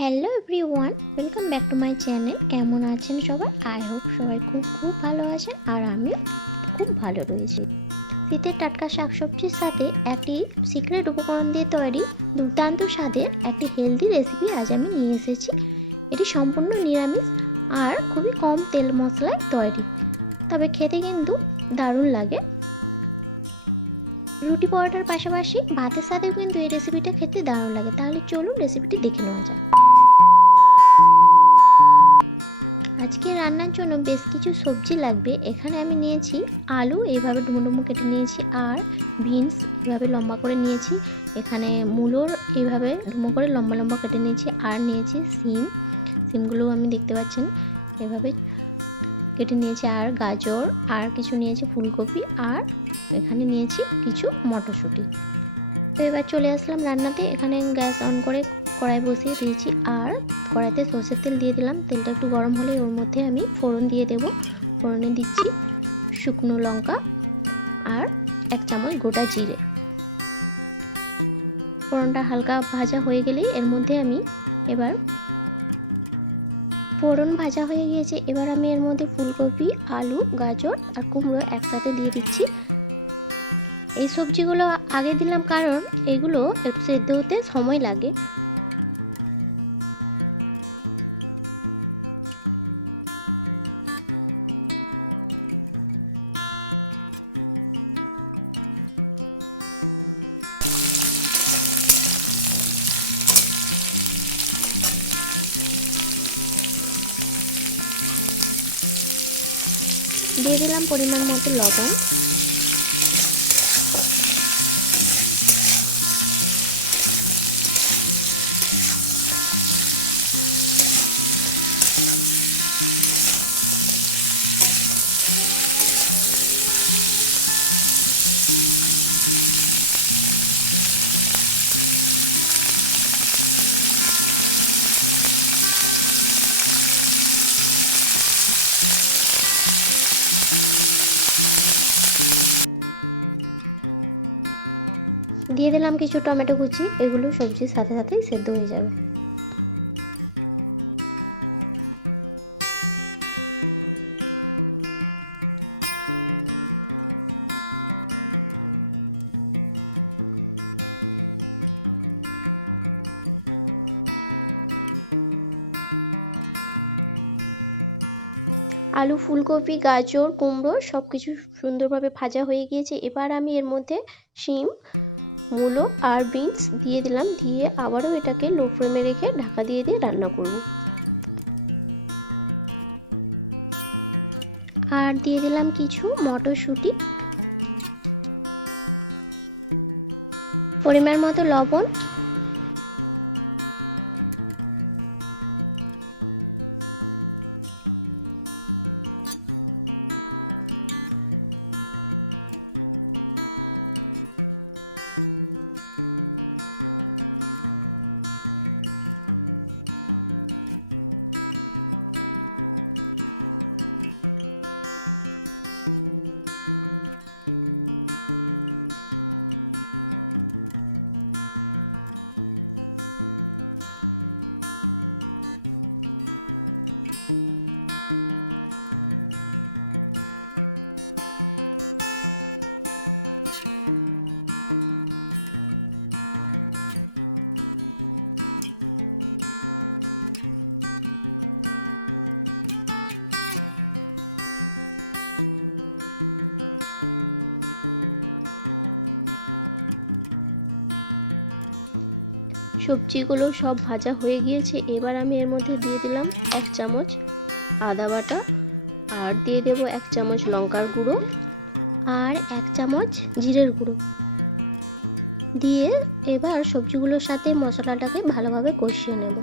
Hello everyone, welcome back to my channel. কেমন আছেন সবাই? আই হোপ সবাই খুব ভালো আছেন, আর আমিও খুব ভালো রয়েছি। শীতের টাটকা শাকসবজির সাথে একটি সিক্রেট উপকরণ দিয়ে তৈরি দুর্দান্ত স্বাদের একটি হেলদি রেসিপি আজ আমি নিয়ে এসেছি। এটি সম্পূর্ণ নিরামিষ আর খুবই কম তেল মশলায় তৈরি, তবে খেতে কিন্তু দারুণ লাগে। রুটি পরোটার পাশাপাশি ভাতের সাথেও কিন্তু এই রেসিপিটা খেতে দারুণ লাগে। তাহলে চলুন রেসিপিটি দেখে নেওয়া যাক। আজকে রান্নার জন্য বেশ কিছু সবজি লাগবে। এখানে আমি নিয়েছি আলু, এইভাবে ডুমো ডুমো কেটে নিয়েছি, আর বিনস এইভাবে লম্বা করে নিয়েছি। এখানে মূলোর এইভাবে ডুমো করে লম্বা লম্বা কেটে নিয়েছি, আর নিয়েছি সিমগুলো আমি দেখতে পাচ্ছেন এভাবে কেটে নিয়েছি, আর গাজর, আর কিছু নিয়েছি ফুলকপি, আর এখানে নিয়েছি কিছু মটরশুঁটি। তো এবার চলে আসলাম রান্নাতে। এখানে গ্যাস অন করে কড়াই বসিয়ে দিয়েছি, আর কড়াইতে সরষের তেল দিয়ে দিলাম। তেলটা একটু গরম হলে ওর মধ্যে আমি ফোড়ন দিয়ে দেব। ফোড়নে দিচ্ছি শুকনো লঙ্কা আর 1 চামচ গোটা জিরে। ফোড়নটা হালকা ভাজা হয়ে গেলেই এর মধ্যে আমি এবার ফোড়ন ভাজা হয়ে গিয়েছে, এবার আমি এর মধ্যে ফুলকপি, আলু, গাজর আর কুমড়ো একসাথে দিয়ে দিচ্ছি। এই সবজিগুলো আগে দিলাম কারণ এগুলো একটু সেদ্ধ হতে সময় লাগে। দিয়ে দিলাম পরিমাণ মতো লবণ, দিয়ে দিলাম কিছু টমেটো কুচি। এগুলো সবজির সাথে সাথেই সেদ্ধ হয়ে যাবে। আলু, ফুলকপি, গাজর, কুমড়ো সবকিছু সুন্দরভাবে ভাজা হয়ে গিয়েছে। এবার আমি এর মধ্যে শিম, মূলো আর বিনস দিয়ে দিলাম। দিয়ে আবারও এটাকে লো ফ্লেমে রেখে ঢাকা দিয়ে রান্না করব। আর দিয়ে দিলাম কিছু মটরশুঁটি, পরিমাণ মতো লবণ, সবজিগুলো সব ভাজা হয়ে গিয়েছে। এবার আমি এর মধ্যে দিয়ে দিলাম 1 চামচ আদা বাটা, আর দিয়ে দেব 1 চামচ লঙ্কার গুঁড়ো আর 1 চামচ জিরের গুঁড়ো। দিয়ে এবার সবজিগুলোর সাথে মশলাটাকে ভালোভাবে কষিয়ে নেব।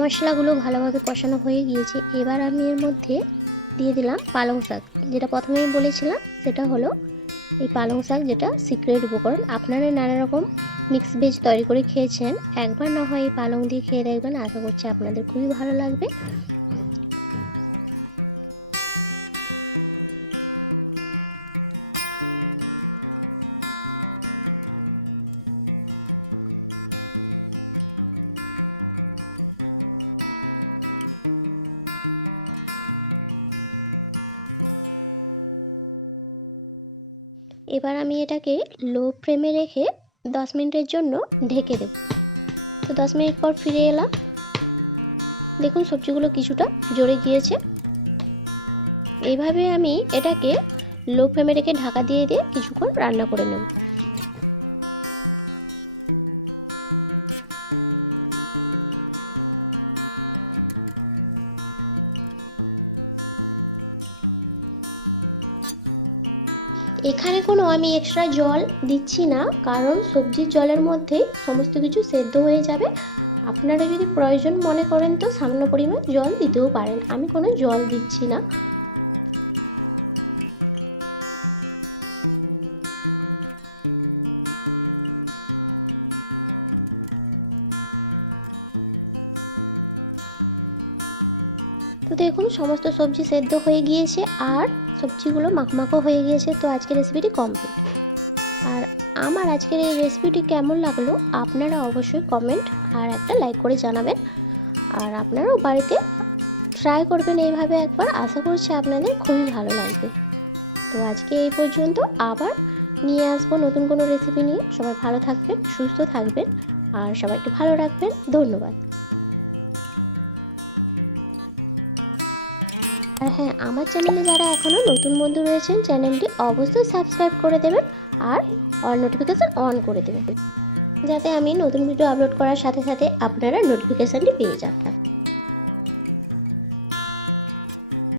মশলাগুলো ভালোভাবে কষানো হয়ে গিয়েছে। এবার আমি এর মধ্যে দিয়ে দিলাম পালং শাক, যেটা প্রথমেই বলেছিলাম সেটা হলো এই পালং শাক, যেটা সিক্রেট উপকরণ। আপনারা নানা রকম মিক্স ভেজ তৈরি করে খেয়েছেন, একবার না হয় এই পালং দিয়ে খেয়ে দেখবেন, আশা করছি আপনাদের খুবই ভালো লাগবে। এবার আমি এটাকে লো ফ্লেমে রেখে 10 মিনিটের জন্য ঢেকে দেব। তো 10 মিনিট পর ফিরে এলাম। দেখুন সবজিগুলো কিছুটা জ্বরে গিয়েছে। এইভাবে আমি এটাকে লো ফ্লেমে রেখে ঢাকা দিয়ে কিছুক্ষণ রান্না করে নেব। এখানে কোনো আমি এক্সট্রা জল দিচ্ছি না, কারণ সবজির জলের মধ্যে সমস্ত কিছু সেদ্ধ হয়ে যাবে। আপনারা যদি প্রয়োজন মনে করেন তো সামান্য পরিমাণ জল দিতেও পারেন, আমি কোনো জল দিচ্ছি না। তো দেখুন সমস্ত সবজি সেদ্ধ হয়ে গিয়েছে আর সবজিগুলো মাখমাখো হয়ে গিয়েছে। তো আজকের রেসিপিটি কমপ্লিট। আর আমার আজকের এই রেসিপিটি কেমন লাগলো আপনারা অবশ্যই কমেন্ট আর একটা লাইক করে জানাবেন। আর আপনারাও বাড়িতে ট্রাই করবেন এইভাবে একবার, আশা করছি আপনাদের খুবই ভালো লাগবে। তো আজকে এই পর্যন্ত, আবার নিয়ে আসবো নতুন কোনো রেসিপি নিয়ে। সবাই ভালো থাকবেন, সুস্থ থাকবেন আর সবাইকে ভালো রাখবেন। ধন্যবাদ। আর হ্যাঁ, আমার চ্যানেলে যারা এখনো নতুন বন্ধু রয়েছেন, চ্যানেলটি অবশ্যই সাবস্ক্রাইব করে দেবেন আর অল নোটিফিকেশন অন করে দেবেন, যাতে আমি নতুন ভিডিও আপলোড করার সাথে সাথে আপনারা নোটিফিকেশনটি পেয়ে যান।